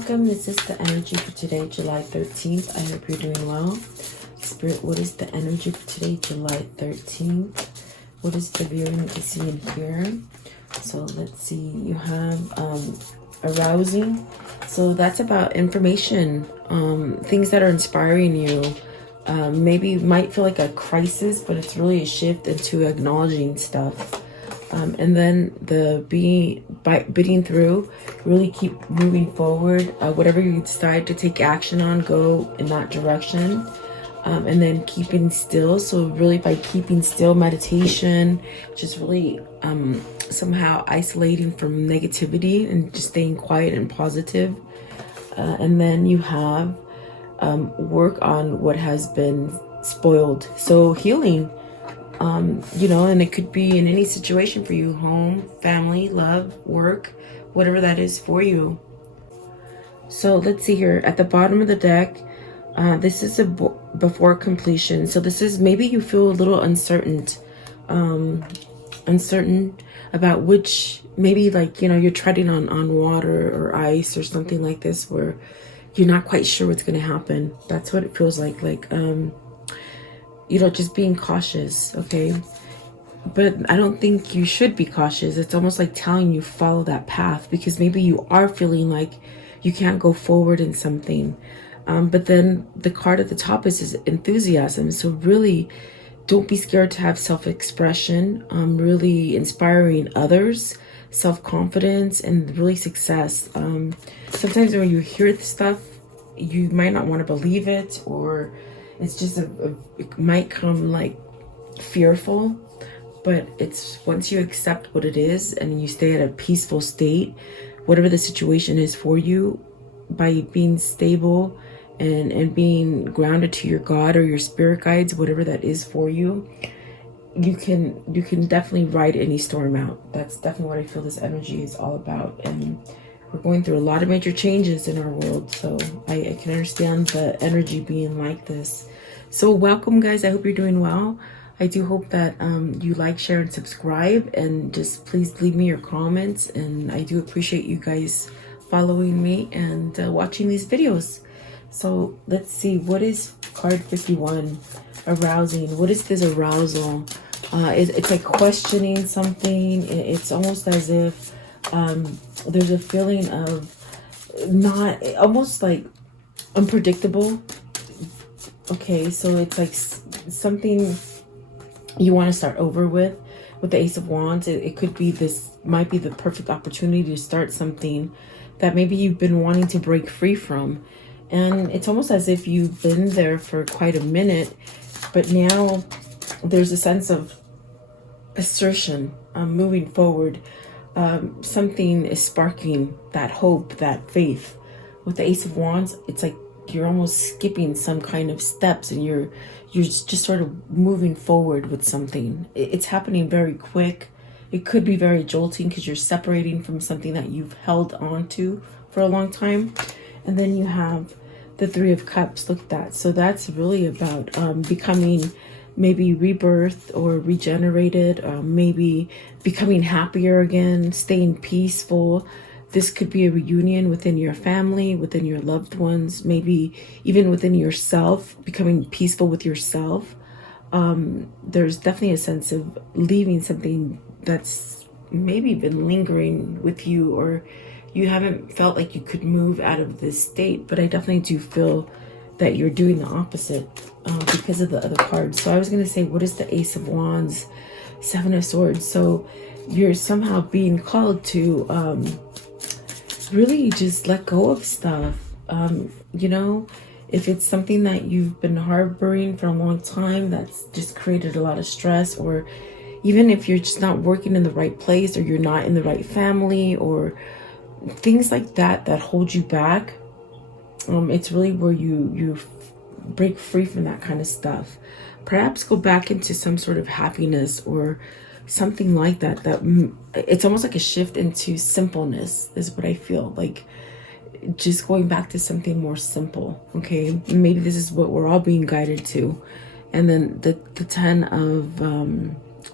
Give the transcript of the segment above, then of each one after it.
welcome. This is the energy for today, July 13th. I hope you're doing well. Spirit, what is the energy for today, July 13th? What is the viewing to see and hear? So let's see. You have arousing. So that's about information, things that are inspiring you. Maybe you might feel like a crisis, but it's really a shift into acknowledging stuff. And then the bidding through, really keep moving forward. Whatever you decide to take action on, go in that direction. And then keeping still. So really by keeping still, meditation, just really somehow isolating from negativity and just staying quiet and positive. And then you have work on what has been spoiled. So healing. You know, and it could be in any situation for you, home, family, love, work, whatever that is for you. So let's see here at the bottom of the deck. This is a before completion. So this is maybe you feel a little uncertain about which, maybe like, you know, you're treading on water or ice or something like this where you're not quite sure what's going to happen. That's what it feels like you know, just being cautious, okay? But I don't think you should be cautious. It's almost like telling you follow that path, because maybe you are feeling like you can't go forward in something. But then the card at the top is enthusiasm. So really don't be scared to have self-expression, really inspiring others, self-confidence, and really success. Sometimes when you hear this stuff, you might not want to believe it, or it's just it might come like fearful, but it's once you accept what it is and you stay at a peaceful state, whatever the situation is for you, by being stable and being grounded to your God or your spirit guides, whatever that is for you, you can definitely ride any storm out. That's definitely what I feel this energy is all about. And we're going through a lot of major changes in our world, so I can understand the energy being like this. So welcome, guys. I hope you're doing well. I do hope that you like, share, and subscribe, and just please leave me your comments. And I do appreciate you guys following me and watching these videos. So let's see, what is card 51? Arousing. What is this arousal? It's like questioning something. It's almost as if there's a feeling of not, almost like unpredictable. Okay, so it's like something you want to start over with the Ace of Wands. It could be this, might be the perfect opportunity to start something that maybe you've been wanting to break free from. And it's almost as if you've been there for quite a minute, but now there's a sense of assertion, moving forward. Something is sparking that hope, that faith. With the Ace of Wands, it's like you're almost skipping some kind of steps, and you're just sort of moving forward with something. It's happening very quick. It could be very jolting because you're separating from something that you've held on to for a long time. And then you have the Three of Cups. Look at that. So that's really about becoming maybe rebirth or regenerated, maybe becoming happier again, staying peaceful. This could be a reunion within your family, within your loved ones, maybe even within yourself, becoming peaceful with yourself. There's definitely a sense of leaving something that's maybe been lingering with you, or you haven't felt like you could move out of this state. But I definitely do feel that you're doing the opposite because of the other cards. So I was going to say, what is the Ace of Wands? Seven of Swords. So you're somehow being called to really just let go of stuff. You know, if it's something that you've been harboring for a long time, that's just created a lot of stress, or even if you're just not working in the right place, or you're not in the right family, or things like that hold you back, it's really where you break free from that kind of stuff. Perhaps go back into some sort of happiness or something like that. It's almost like a shift into simpleness is what I feel like. Just going back to something more simple. Okay, maybe this is what we're all being guided to. And then the 10 of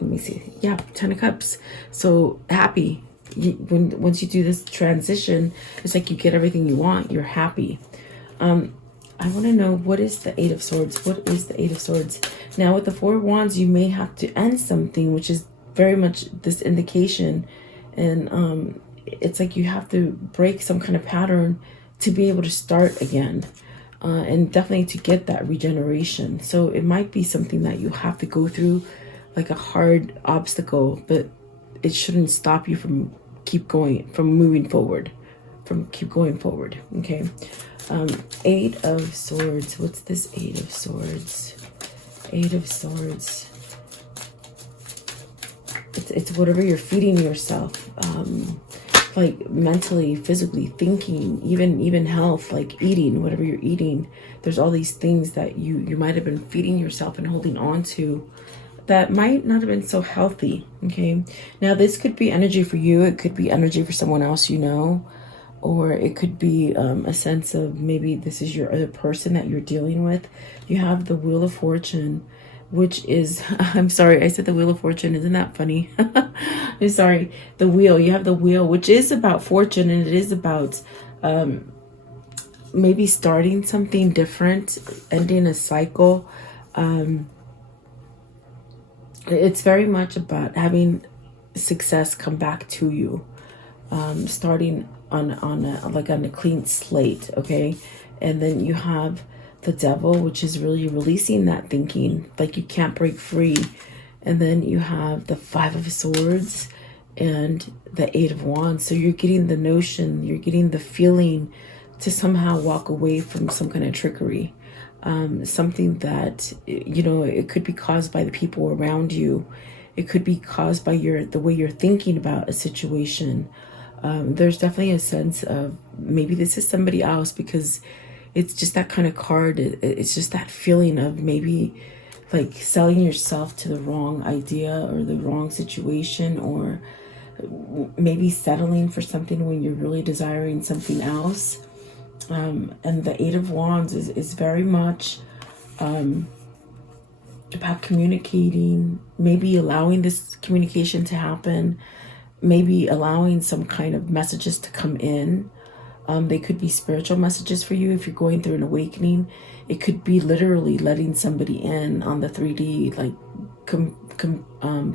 let me see, yeah, 10 of Cups. So happy, once you do this transition, it's like you get everything you want. You're happy. I want to know, what is the Eight of Swords? What is the Eight of Swords? Now with the Four of Wands, you may have to end something, which is very much this indication. And it's like you have to break some kind of pattern to be able to start again. And definitely to get that regeneration. So it might be something that you have to go through, like a hard obstacle, but it shouldn't stop you from moving forward, okay? Eight of Swords. What's this Eight of Swords? Eight of Swords. It's whatever you're feeding yourself, like mentally, physically, thinking, even health, like eating, whatever you're eating. There's all these things that you might have been feeding yourself and holding on to that might not have been so healthy, okay? Now, this could be energy for you. It could be energy for someone else you know. Or it could be a sense of maybe this is your other person that you're dealing with. You have the Wheel of Fortune, which is, I'm sorry, I said the Wheel of Fortune. Isn't that funny? I'm sorry. The wheel. You have the wheel, which is about fortune, and it is about maybe starting something different, ending a cycle. It's very much about having success come back to you, starting on a clean slate, okay? And then you have the Devil, which is really releasing that thinking, like you can't break free. And then you have the Five of Swords and the Eight of Wands. So you're getting the notion, you're getting the feeling to somehow walk away from some kind of trickery. Something that, you know, it could be caused by the people around you. It could be caused by the way you're thinking about a situation. There's definitely a sense of maybe this is somebody else, because it's just that kind of card. It's just that feeling of maybe like selling yourself to the wrong idea or the wrong situation, or maybe settling for something when you're really desiring something else. And the Eight of Wands is very much about communicating, maybe allowing this communication to happen, maybe allowing some kind of messages to come in. They could be spiritual messages for you if you're going through an awakening. It could be literally letting somebody in on the 3D, like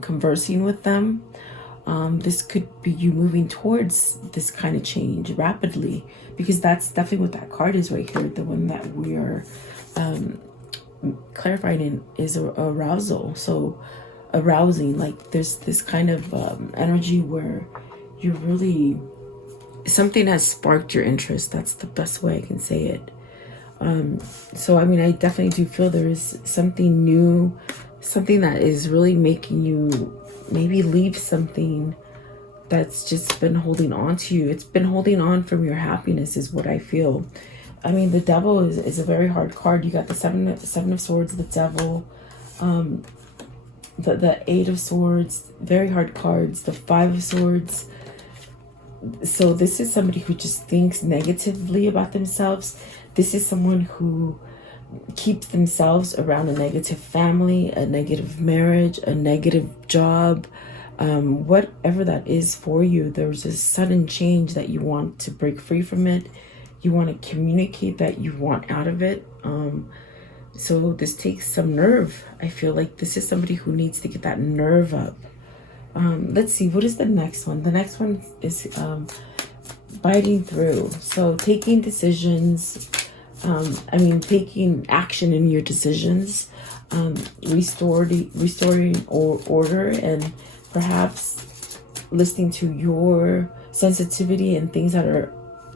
conversing with them. This could be you moving towards this kind of change rapidly, because that's definitely what that card is right here. The one that we are clarifying in is arousal. So arousing, like there's this kind of energy where you're really, something has sparked your interest. That's the best way I can say it. So I mean, I definitely do feel there is something new, something that is really making you maybe leave something that's just been holding on to you. It's been holding on from your happiness is what I feel. I mean, the Devil is a very hard card. You got the Seven of Swords, the Devil, the Eight of Swords, very hard cards, the Five of Swords. So this is somebody who just thinks negatively about themselves. This is someone who keeps themselves around a negative family, a negative marriage, a negative job, whatever that is for you. There's a sudden change that you want to break free from it. You want to communicate that you want out of it. So this takes some nerve. I feel like this is somebody who needs to get that nerve up. Let's see, what is the next one? The next one is biting through. So taking decisions, taking action in your decisions, restoring order, and perhaps listening to your sensitivity and things that are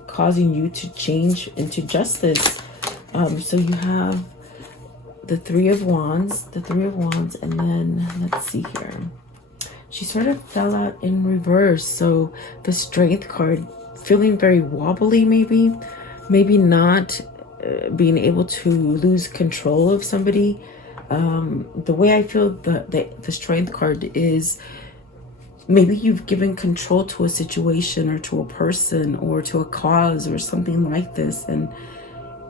causing you to change into justice. So you have the Three of Wands, and then let's see here. She sort of fell out in reverse. So the Strength card, feeling very wobbly, maybe not being able to lose control of somebody. The way I feel the Strength card is, maybe you've given control to a situation or to a person or to a cause or something like this, and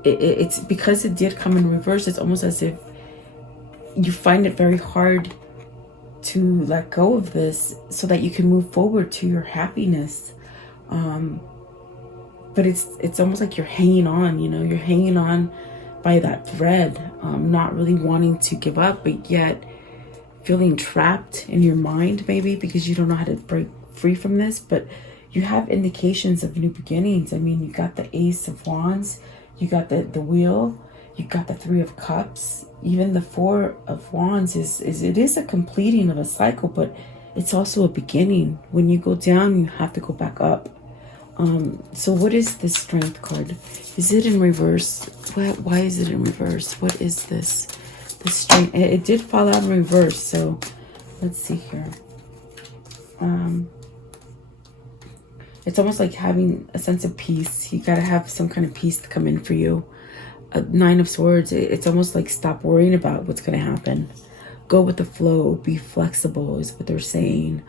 it's because it did come in reverse. It's almost as if you find it very hard to let go of this so that you can move forward to your happiness. But it's almost like you're hanging on, you know, you're hanging on by that thread, not really wanting to give up, but yet feeling trapped in your mind, maybe because you don't know how to break free from this. But you have indications of new beginnings. I mean, you got the Ace of Wands, you got the Wheel, you got the Three of Cups, even the Four of Wands it is a completing of a cycle, but it's also a beginning. When you go down, you have to go back up. So what is this Strength card? Is it in reverse? Why is it in reverse? What is this? The Strength. It did fall out in reverse. So let's see here. It's almost like having a sense of peace. You got to have some kind of peace to come in for you. Nine of Swords. It's almost like stop worrying about what's going to happen. Go with the flow. Be flexible is what they're saying.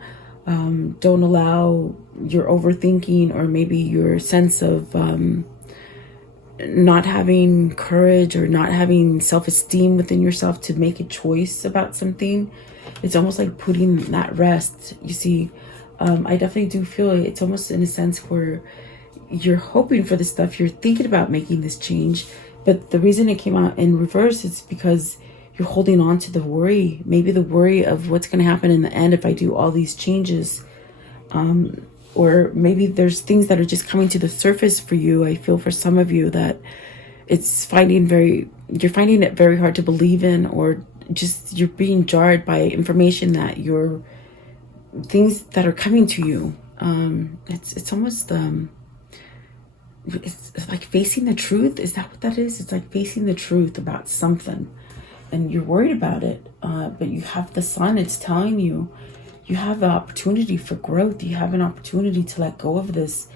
Don't allow your overthinking or maybe your sense of not having courage or not having self-esteem within yourself to make a choice about something. It's almost like putting that rest. You see, I definitely do feel it's almost in a sense where you're hoping for this stuff. You're thinking about making this change. But the reason it came out in reverse is because you're holding on to the worry, maybe the worry of what's going to happen in the end if I do all these changes. Or maybe there's things that are just coming to the surface for you. I feel for some of you that you're finding it very hard to believe in, or just you're being jarred by information that things that are coming to you. It's almost, it's like facing the truth. Is that what that is? It's like facing the truth about something. And you're worried about it, but you have the Sun. It's telling you have an opportunity for growth. You have an opportunity to let go of this.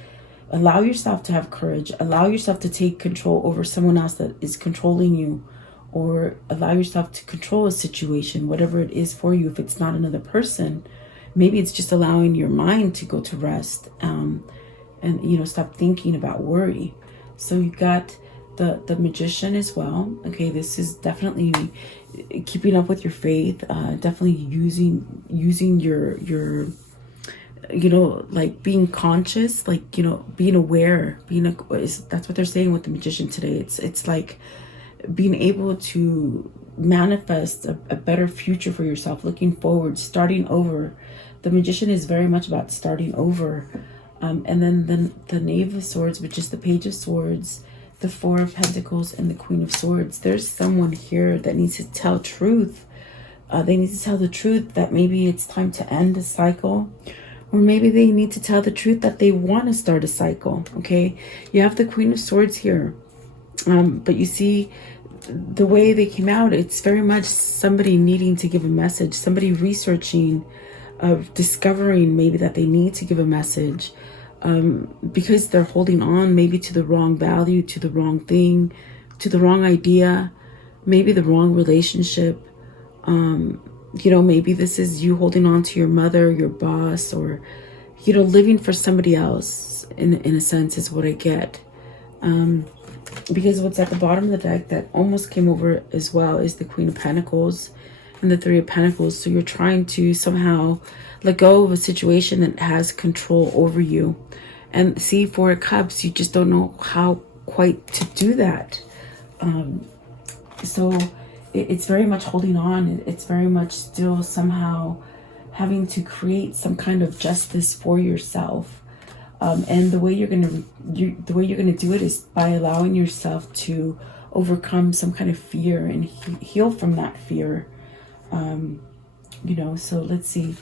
Allow yourself to have courage. Allow yourself to take control over someone else that is controlling you, or allow yourself to control a situation, whatever it is for you. If it's not another person, maybe it's just allowing your mind to go to rest, and stop thinking about worry. So you got the Magician as well. Okay, this is definitely keeping up with your faith, definitely using your like being conscious, like being aware, that's what they're saying with the Magician today. It's like being able to manifest a better future for yourself, looking forward, starting over. The Magician is very much about starting over. And then the Knave of Swords, which is the Page of Swords, the Four of Pentacles, and the Queen of Swords. There's someone here that needs to tell truth. They need to tell the truth that maybe it's time to end a cycle, or maybe they need to tell the truth that they want to start a cycle. Okay, you have the Queen of Swords here, but you see the way they came out, it's very much somebody needing to give a message, somebody researching, discovering maybe that they need to give a message. Because they're holding on maybe to the wrong value, to the wrong thing, to the wrong idea, maybe the wrong relationship. Maybe this is you holding on to your mother, your boss, or, living for somebody else in a sense is what I get. Because what's at the bottom of the deck that almost came over as well is the Queen of Pentacles and the Three of Pentacles. So you're trying to somehow let go of a situation that has control over you. And see, Four of Cups, you just don't know how quite to do that. So it's very much holding on. It's very much still somehow having to create some kind of justice for yourself. And the way you're gonna do it is by allowing yourself to overcome some kind of fear and heal from that fear. So let's see,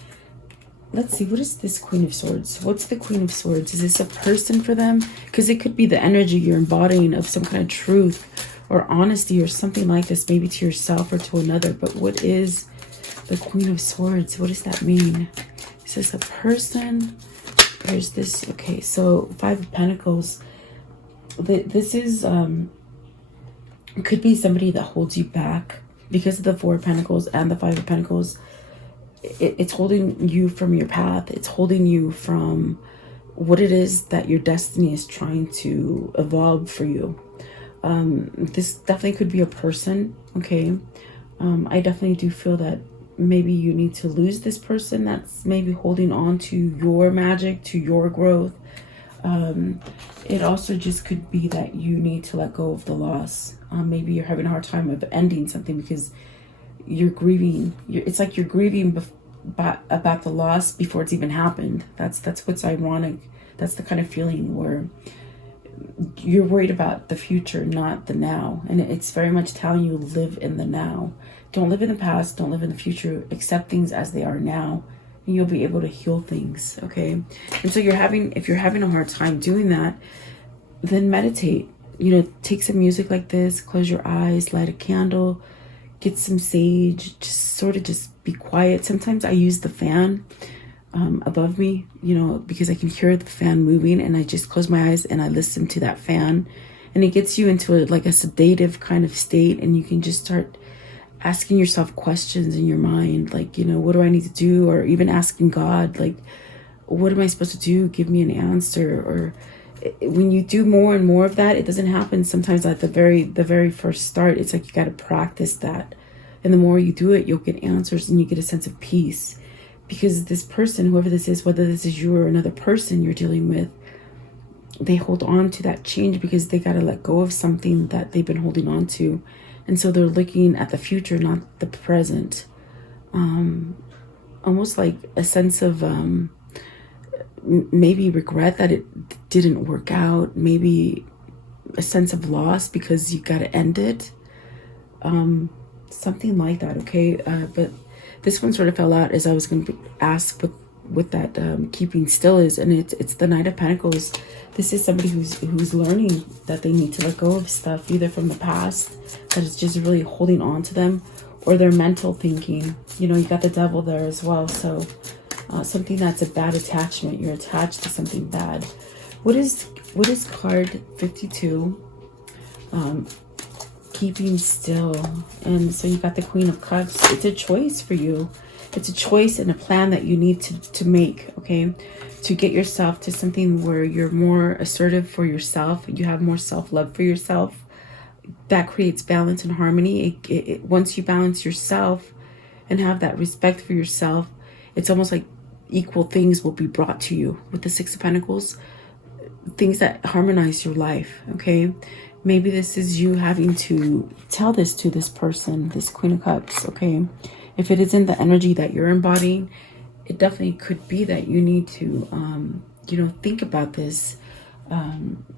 what is this Queen of Swords? What's the Queen of Swords? Is this a person for them? Because it could be the energy you're embodying of some kind of truth or honesty or something like this, maybe to yourself or to another. But what is the Queen of Swords? What does that mean? Is this a person? Or is this, okay, so Five of Pentacles. This is, it could be somebody that holds you back because of the Four of Pentacles and the Five of Pentacles. It's holding you from your path. It's holding you from what it is that your destiny is trying to evolve for you. This definitely could be a person, okay? I definitely do feel that maybe you need to lose this person that's maybe holding on to your magic, to your growth. It also just could be that you need to let go of the loss. Maybe you're having a hard time of ending something because you're grieving. It's like you're grieving about the loss before it's even happened. That's what's ironic. That's the kind of feeling where you're worried about the future, not the now. And it's very much telling you, live in the now. Don't live in the past, don't live in the future. Accept things as they are now, and you'll be able to heal things, okay? And so if you're having a hard time doing that, then meditate. You know, take some music like this, close your eyes, light a candle, get some sage, just be quiet. Sometimes I use the fan above me, you know, because I can hear the fan moving, and I just close my eyes and I listen to that fan, and it gets you into like a sedative kind of state, and you can just start asking yourself questions in your mind, like, you know, what do I need to do? Or even asking God, like, what am I supposed to do? Give me an answer. Or when you do more and more of that, it doesn't happen sometimes at the very first start. It's like you got to practice that, and the more you do it, you'll get answers, and you get a sense of peace. Because this person, whoever this is, whether this is you or another person you're dealing with, they hold on to that change because they got to let go of something that they've been holding on to. And so they're looking at the future, not the present. Almost like a sense of maybe regret that it didn't work out. Maybe a sense of loss because you got to end it. Something like that, okay? But this one sort of fell out as I was going to ask what that keeping still is, and it's the Knight of Pentacles. This is somebody who's learning that they need to let go of stuff, either from the past that is just really holding on to them, or their mental thinking. You know, you got the Devil there as well, so something that's a bad attachment. You're attached to something bad. What is card 52? Keeping still. And so you got the Queen of Cups. It's a choice for you. It's a choice and a plan that you need to make, okay, to get yourself to something where you're more assertive for yourself. You have more self-love for yourself. That creates balance and harmony. Once you balance yourself and have that respect for yourself, it's almost like equal things will be brought to you with the Six of Pentacles, things that harmonize your life, okay? Maybe this is you having to tell this to this person, this Queen of Cups, okay? If it isn't the energy that you're embodying, it definitely could be that you need to, you know, think about this,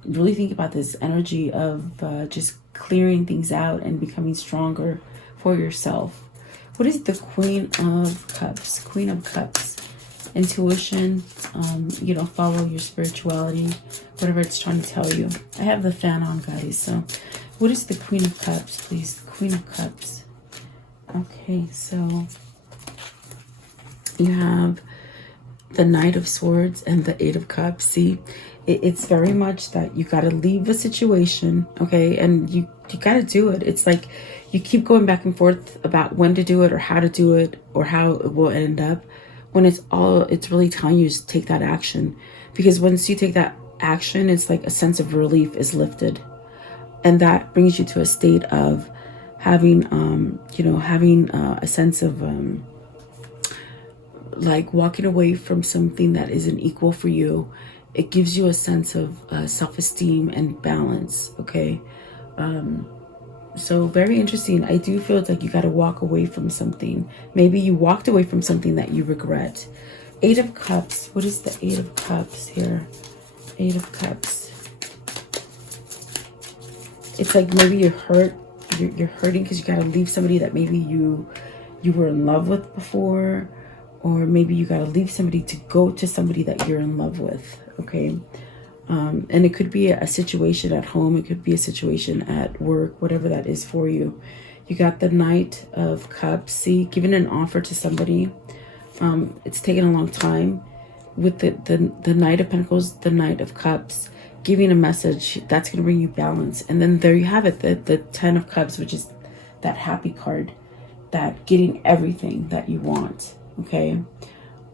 really think about this energy of just clearing things out and becoming stronger for yourself. What is the Queen of Cups? Queen of Cups. Intuition, you know, follow your spirituality, whatever it's trying to tell you. I have the fan on, guys. So what is the Queen of Cups, please? The Queen of Cups. Okay, so you have the Knight of Swords and the Eight of Cups. See, it's very much that you got to leave a situation, okay, and you got to do it. It's like you keep going back and forth about when to do it or how to do it or how it will end up, when it's really telling you to take that action. Because once you take that action, it's like a sense of relief is lifted, and that brings you to a state of having you know, having a sense of like walking away from something that isn't equal for you. It gives you a sense of self-esteem and balance, okay? So very interesting. I do feel it's like you got to walk away from something. Maybe you walked away from something that you regret. Eight of Cups. What is the Eight of Cups here? Eight of Cups. It's like maybe you're hurt. You're hurting because you got to leave somebody that maybe you were in love with before, or maybe you got to leave somebody to go to somebody that you're in love with, okay? And it could be a situation at home. It could be a situation at work, whatever that is for you. You got the Knight of Cups. See, giving an offer to somebody. It's taken a long time. With the Knight of Pentacles, the Knight of Cups, giving a message that's going to bring you balance. And then there you have it, the Ten of Cups, which is that happy card, that getting everything that you want, okay?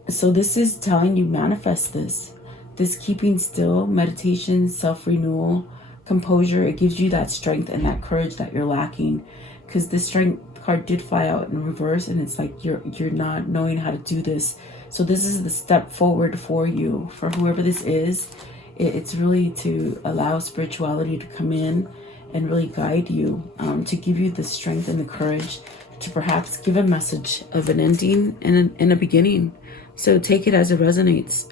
So this is telling you, manifest this. This keeping still, meditation, self-renewal, composure, it gives you that strength and that courage that you're lacking. Because this strength card did fly out in reverse, and it's like you're not knowing how to do this. So this is the step forward for you, for whoever this is. It's really to allow spirituality to come in and really guide you, to give you the strength and the courage to perhaps give a message of an ending and a beginning. So take it as it resonates.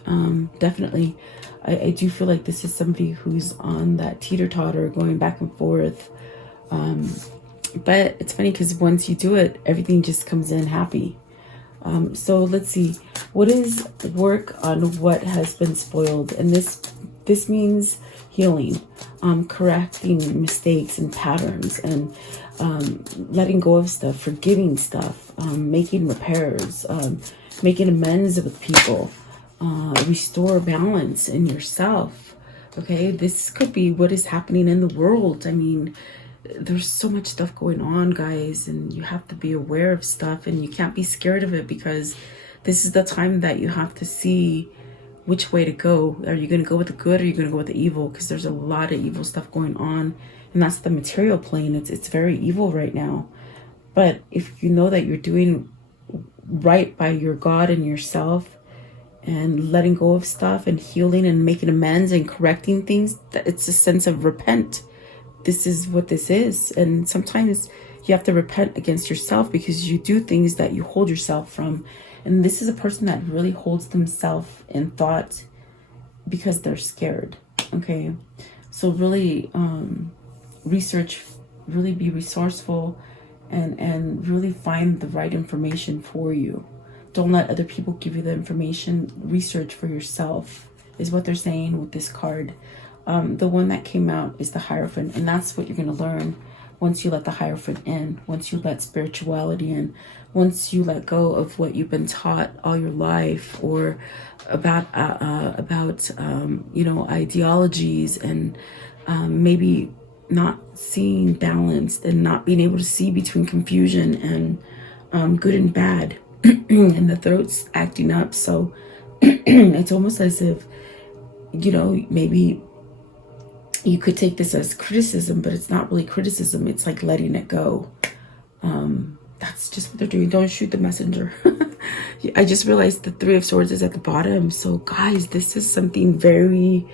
Definitely. I do feel like this is somebody who's on that teeter-totter, going back and forth. But it's funny because once you do it, everything just comes in happy. So let's see. What is work on what has been spoiled? And this means healing, correcting mistakes and patterns, and letting go of stuff, forgiving stuff, making repairs, making amends with people, restore balance in yourself. Okay, this could be what is happening in the world. I mean, there's so much stuff going on, guys, and you have to be aware of stuff, and you can't be scared of it, because this is the time that you have to see which way to go. Are you going to go with the good, or are you going to go with the evil? Because there's a lot of evil stuff going on, and that's the material plane. It's very evil right now. But if you know that you're doing right by your God and yourself, and letting go of stuff and healing and making amends and correcting things, that it's a sense of repent. This is what this is. And sometimes you have to repent against yourself because you do things that you hold yourself from. And this is a person that really holds themselves in thought because they're scared. Okay, so really research, really be resourceful, and really find the right information for you. Don't let other people give you the information. Research for yourself is what they're saying with this card. The one that came out is the Hierophant, and that's what you're going to learn once you let the Hierophant in, once you let spirituality in, once you let go of what you've been taught all your life, or about you know, ideologies, and maybe not seeing balanced, and not being able to see between confusion and good and bad. And the throat's acting up. So it's almost as if, you know, maybe you could take this as criticism, but it's not really criticism. It's like letting it go. That's just what they're doing. Don't shoot the messenger. I just realized the Three of Swords is at the bottom. So guys, this is something very,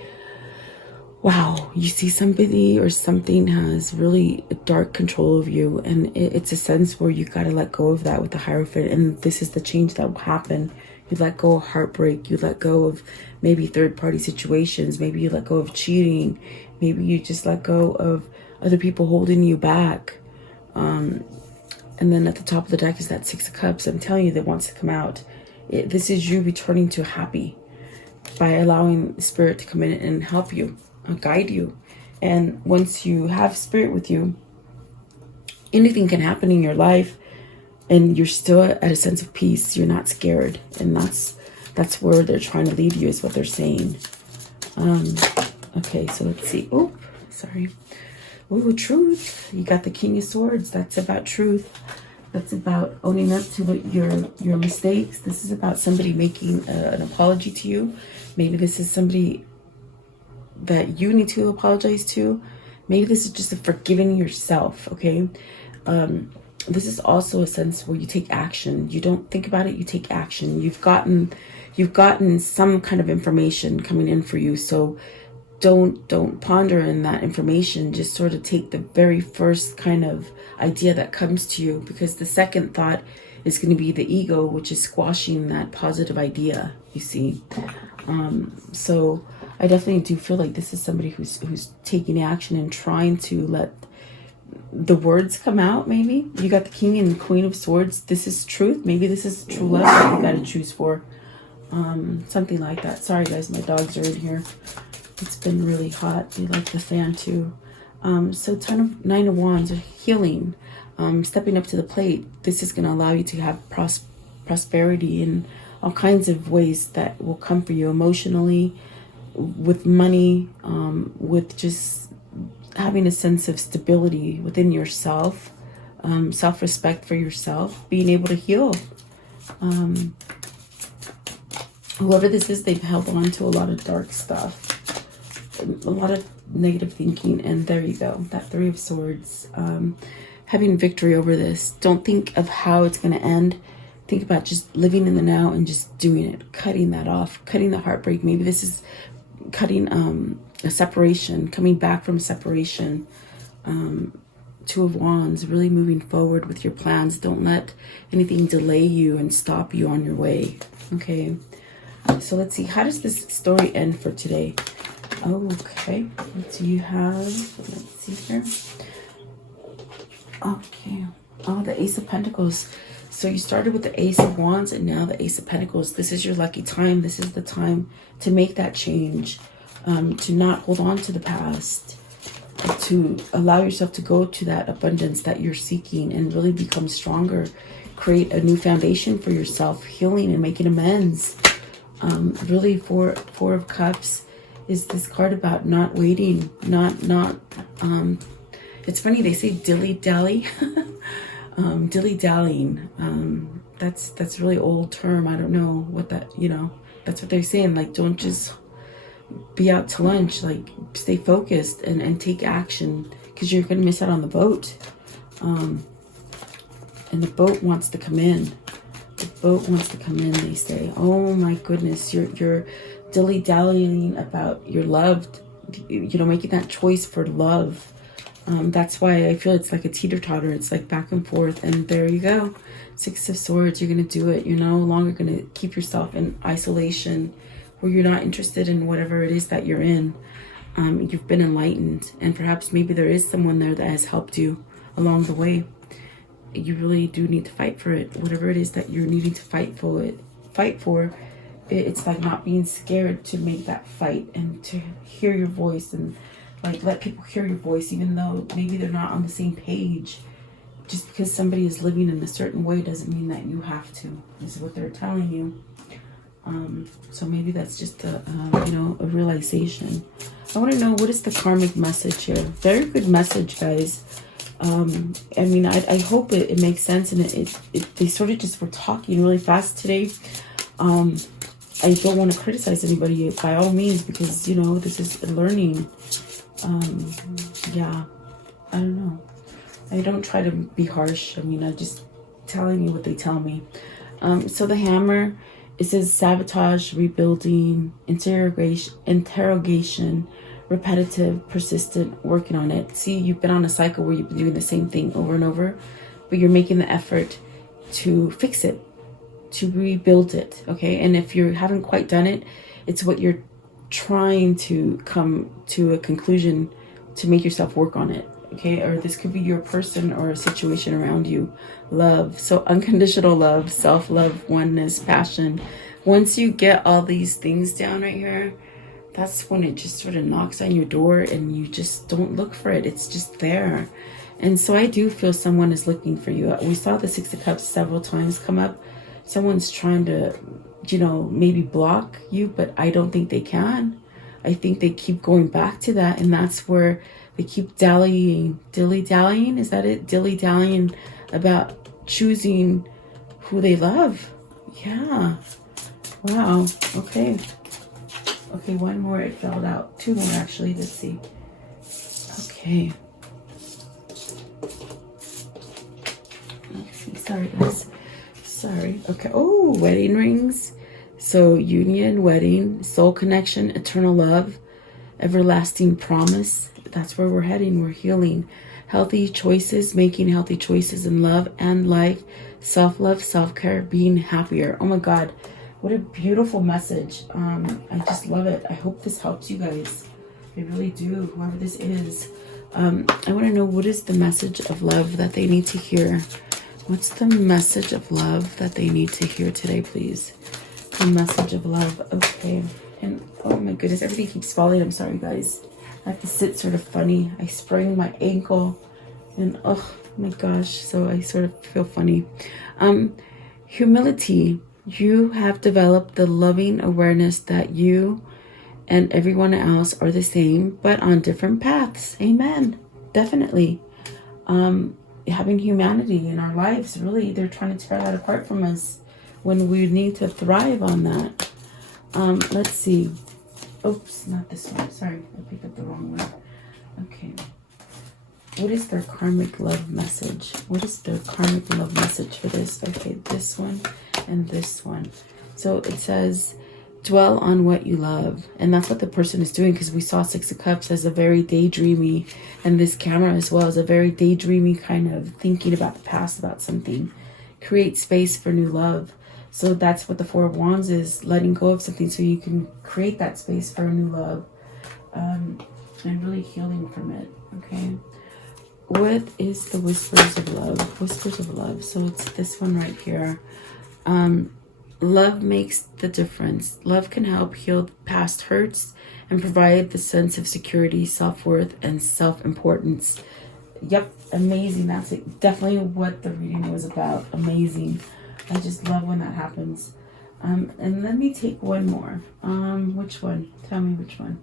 wow. You see somebody or something has really dark control of you, and it's a sense where you got to let go of that with the Hierophant. And this is the change that will happen. You let go of heartbreak. You let go of maybe third-party situations. Maybe you let go of cheating. Maybe you just let go of other people holding you back. And then at the top of the deck is that Six of Cups. I'm telling you, that wants to come out. This is you returning to happy by allowing Spirit to come in and help you, guide you. And once you have Spirit with you, anything can happen in your life, and you're still at a sense of peace. You're not scared, and that's where they're trying to lead you, is what they're saying. Okay, so let's see. Oh, sorry. Ooh, truth. You got the King of Swords. That's about truth. That's about owning up to what your mistakes. This is about somebody making an apology to you. Maybe this is somebody that you need to apologize to. Maybe this is just a forgiving yourself. Okay. This is also a sense where you take action. You don't think about it, you take action. You've gotten some kind of information coming in for you. So don't ponder in that information. Just sort of take the very first kind of idea that comes to you, because the second thought is going to be the ego, which is squashing that positive idea, you see. So I definitely do feel like this is somebody who's taking action and trying to let the words come out. Maybe you got the King and Queen of Swords. This is truth. Maybe this is true love that you got to choose for. Something like that. Sorry guys, my dogs are in here. It's been really hot. They like the fan too. So Nine of Wands, healing, stepping up to the plate. This is going to allow you to have prosperity in all kinds of ways that will come for you emotionally, with money, with just having a sense of stability within yourself, self-respect for yourself, being able to heal. Whoever this is, they've held on to a lot of dark stuff, a lot of negative thinking, and there you go, that Three of Swords. having victory over this. Don't think of how it's going to end. Think about just living in the now and just doing it, cutting that off, cutting the heartbreak. Maybe this is cutting a separation, coming back from separation. Two of Wands, really moving forward with your plans. Don't let anything delay you and stop you on your way. Okay, so let's see, how does this story end for today? Okay, what do you have? Let's see here. Okay, oh, the Ace of Pentacles. So you started with the Ace of Wands and now the Ace of Pentacles. This is your lucky time. This is the time to make that change, to not hold on to the past, to allow yourself to go to that abundance that you're seeking and really become stronger. Create a new foundation for yourself, healing and making amends. Really, Four of Cups is this card about not waiting, it's funny, they say dilly-dally. Dilly-dallying. That's really old term. I don't know what that, that's what they're saying. Like, don't just be out to lunch. Like, stay focused and take action, because you're going to miss out on the boat. And the boat wants to come in. The boat wants to come in, they say. Oh my goodness, you're dilly-dallying about your love, making that choice for love. That's why I feel it's like a teeter-totter. It's like back and forth, and there you go. Six of Swords, you're going to do it. You're no longer going to keep yourself in isolation where you're not interested in whatever it is that you're in. You've been enlightened, and perhaps maybe there is someone there that has helped you along the way. You really do need to fight for it. Whatever it is that you're needing to fight for, it's like not being scared to make that fight and to hear your voice, and like let people hear your voice even though maybe they're not on the same page. Just because somebody is living in a certain way doesn't mean that you have to, is what they're telling you. So maybe that's just a realization. I want to know, what is the karmic message here? Very good message, guys. I mean, I hope it makes sense, and they sort of just were talking really fast today. I don't want to criticize anybody by all means, because this is learning. Yeah, I don't know. I don't try to be harsh. I mean, I'm just telling you what they tell me. So the hammer, it says sabotage, rebuilding, interrogation, repetitive, persistent, working on it. See, you've been on a cycle where you've been doing the same thing over and over, but you're making the effort to fix it, to rebuild it, okay? And if you haven't quite done it, it's what you're trying to come to a conclusion to make yourself work on it, okay? Or this could be your person or a situation around you. Love, so unconditional love, self-love, oneness, passion. Once you get all these things down right here, that's when it just sort of knocks on your door and you just don't look for it. It's just there. And so I do feel someone is looking for you. We saw the Six of Cups several times come up. Someone's trying to, maybe block you, but I don't think they can. I think they keep going back to that, and that's where they keep dilly-dallying. Is that it? Dilly-dallying about choosing who they love. Yeah. Wow. Okay. Okay, one more, it fell out. Two more, actually. Let's see. Okay. Let's see. Sorry, guys. Sorry. Okay. Oh, wedding rings. So union, wedding, soul connection, eternal love, everlasting promise. That's where we're heading. We're healing. Healthy choices, making healthy choices in love and life. Self-love, self-care, being happier. Oh my God. What a beautiful message. I just love it. I hope this helps you guys. I really do, whoever this is. I want to know, what is the message of love that they need to hear? What's the message of love that they need to hear today, please? The message of love. Okay. And oh my goodness, everything keeps falling. I'm sorry, guys. I have to sit sort of funny. I sprained my ankle. And oh my gosh, so I sort of feel funny. Humility. You have developed the loving awareness that you and everyone else are the same, but on different paths. Amen. Definitely. Having humanity in our lives, really, they're trying to tear that apart from us when we need to thrive on that. Let's see. Oops, not this one. Sorry, I picked up the wrong one. Okay. What is their karmic love message? What is their karmic love message for this? Okay, this one and this one. So it says, dwell on what you love. And that's what the person is doing, because we saw Six of Cups as a very daydreamy, and this camera as well as a very daydreamy kind of thinking about the past, about something. Create space for new love. So that's what the Four of Wands is, letting go of something so you can create that space for a new love, and really healing from it. Okay. What is the whispers of love? Whispers of love. So it's this one right here. Love makes the difference. Love can help heal past hurts and provide the sense of security, self-worth, and self-importance. Yep, amazing. That's it. Definitely what the reading was about. Amazing. I just love when that happens. And let me take one more. Which one? Tell me which one.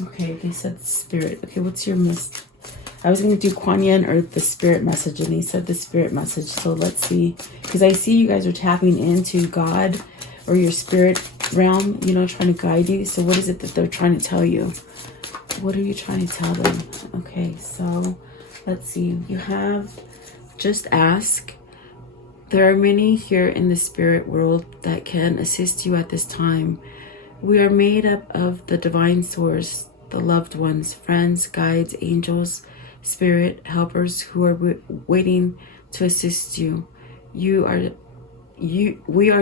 Okay, they said spirit. Okay, what's your mist? I was going to do Kuan Yin or the spirit message, and they said the spirit message. So let's see, because I see you guys are tapping into God or your spirit realm, you know, trying to guide you. So what is it that they're trying to tell you? What are you trying to tell them? Okay, so let's see. You have just ask. There are many here in the spirit world that can assist you at this time. We are made up of the divine source, the loved ones, friends, guides, angels, spirit helpers who are waiting to assist you. We are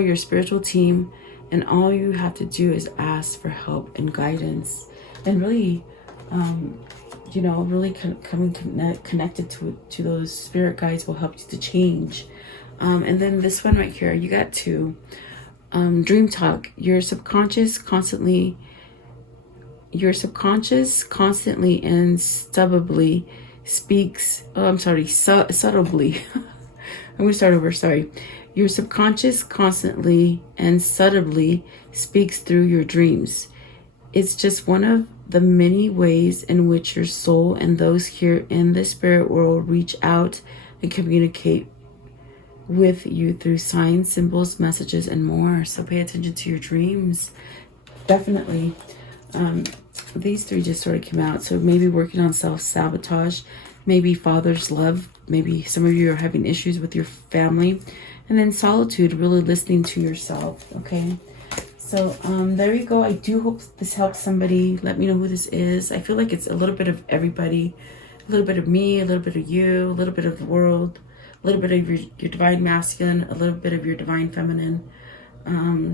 your spiritual team, and all you have to do is ask for help and guidance, and really, you know, really connected to those spirit guides will help you to change. And then this one right here, you got two. Dream talk. Your subconscious constantly and stubbornly speaks. Oh, I'm sorry, subtly. I'm gonna start over. Sorry. Your subconscious constantly and subtly speaks through your dreams. It's just one of the many ways in which your soul and those here in the spirit world reach out and communicate with you through signs, symbols, messages, and more. So pay attention to your dreams. Definitely. These three just sort of came out. So maybe working on self-sabotage, maybe father's love, maybe some of you are having issues with your family, and then solitude, really listening to yourself. Okay. So there you go. I do hope this helps somebody. Let me know who this is. I feel like it's a little bit of everybody, a little bit of me, a little bit of you, a little bit of the world, a little bit of your divine masculine, a little bit of your divine feminine.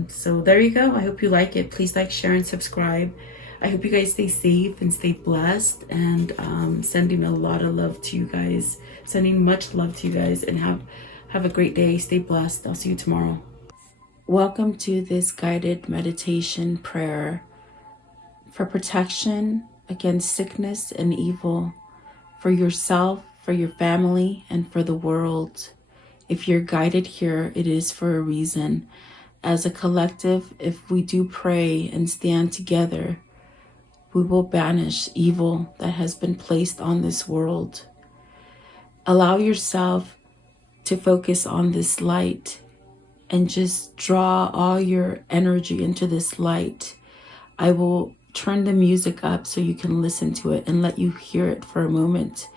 So there you go. I hope you like it. Please like, share, and subscribe. I hope you guys stay safe and stay blessed, and sending a lot of love to you guys, sending much love to you guys, and have a great day. Stay blessed. I'll see you tomorrow. Welcome to this guided meditation prayer for protection against sickness and evil, for yourself, for your family, and for the world. If you're guided here, it is for a reason. As a collective, if we do pray and stand together, we will banish evil that has been placed on this world. Allow yourself to focus on this light and just draw all your energy into this light. I will turn the music up so you can listen to it and let you hear it for a moment.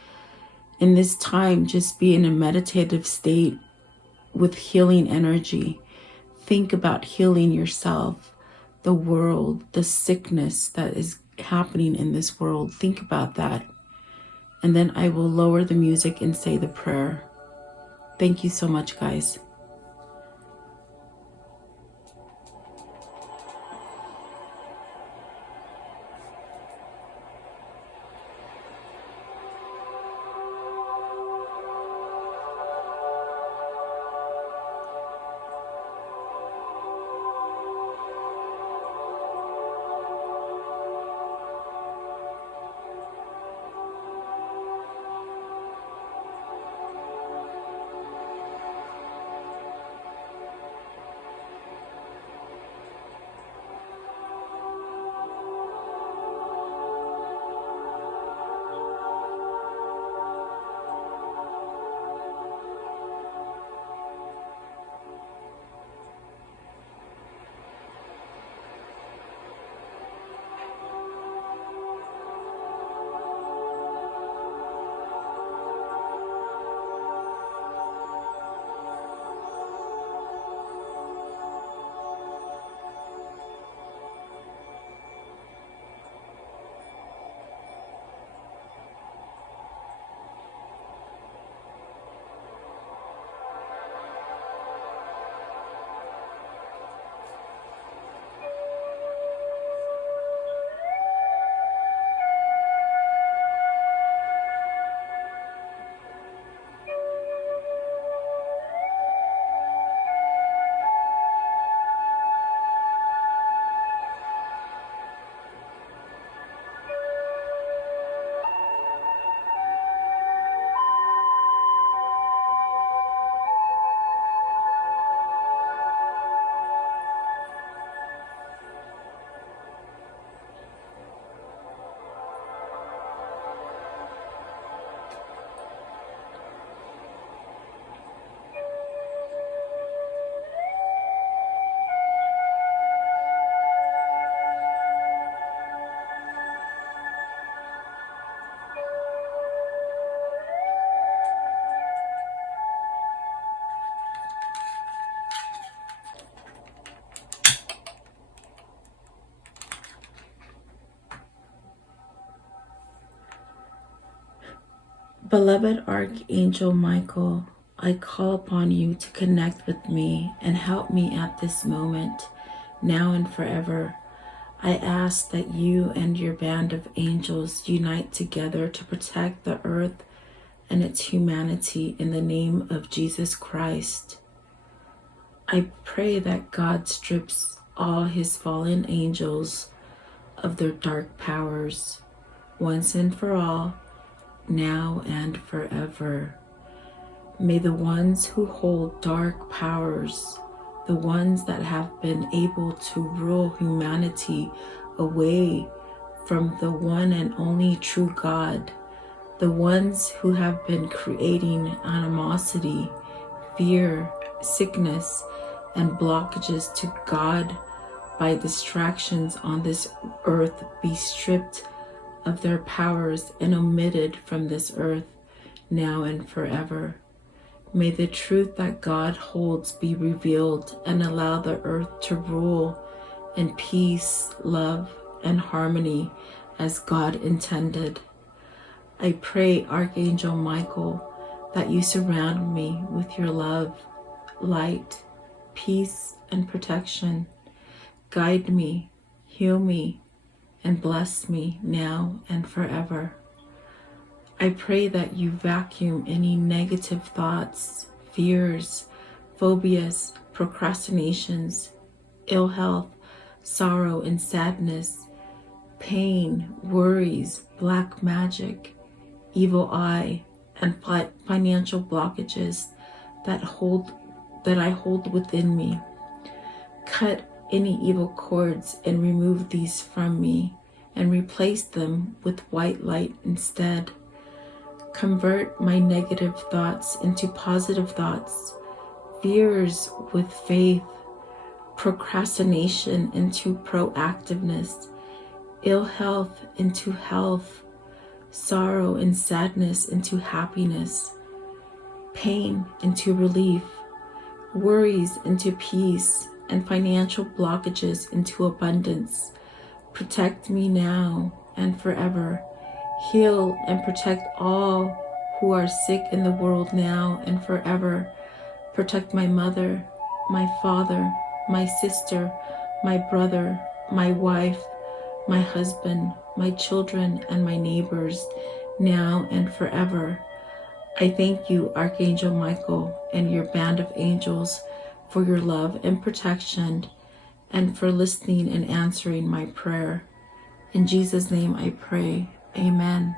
In this time, just be in a meditative state with healing energy. Think about healing yourself, the world, the sickness that is happening in this world. Think about that. And then I will lower the music and say the prayer. Thank you so much, guys. Beloved Archangel Michael, I call upon you to connect with me and help me at this moment, now and forever. I ask that you and your band of angels unite together to protect the earth and its humanity in the name of Jesus Christ. I pray that God strips all his fallen angels of their dark powers once and for all, now and forever. May the ones who hold dark powers, the ones that have been able to rule humanity away from the one and only true God, the ones who have been creating animosity, fear, sickness, and blockages to God by distractions on this earth be stripped of their powers and omitted from this earth now and forever. May the truth that God holds be revealed and allow the earth to rule in peace, love, and harmony as God intended. I pray, Archangel Michael, that you surround me with your love, light, peace, and protection. Guide me, heal me, and bless me now and forever. I pray that you vacuum any negative thoughts, fears, phobias, procrastinations, ill health, sorrow and sadness, pain, worries, black magic, evil eye, and financial blockages that I hold within me. Cut any evil cords and remove these from me and replace them with white light instead. Convert my negative thoughts into positive thoughts, fears with faith, procrastination into proactiveness, ill health into health, sorrow and sadness into happiness, pain into relief, worries into peace, and financial blockages into abundance. Protect me now and forever. Heal and protect all who are sick in the world now and forever. Protect my mother, my father, my sister, my brother, my wife, my husband, my children, and my neighbors now and forever. I thank you, Archangel Michael, and your band of angels for your love and protection and for listening and answering my prayer. In Jesus' name I pray. Amen.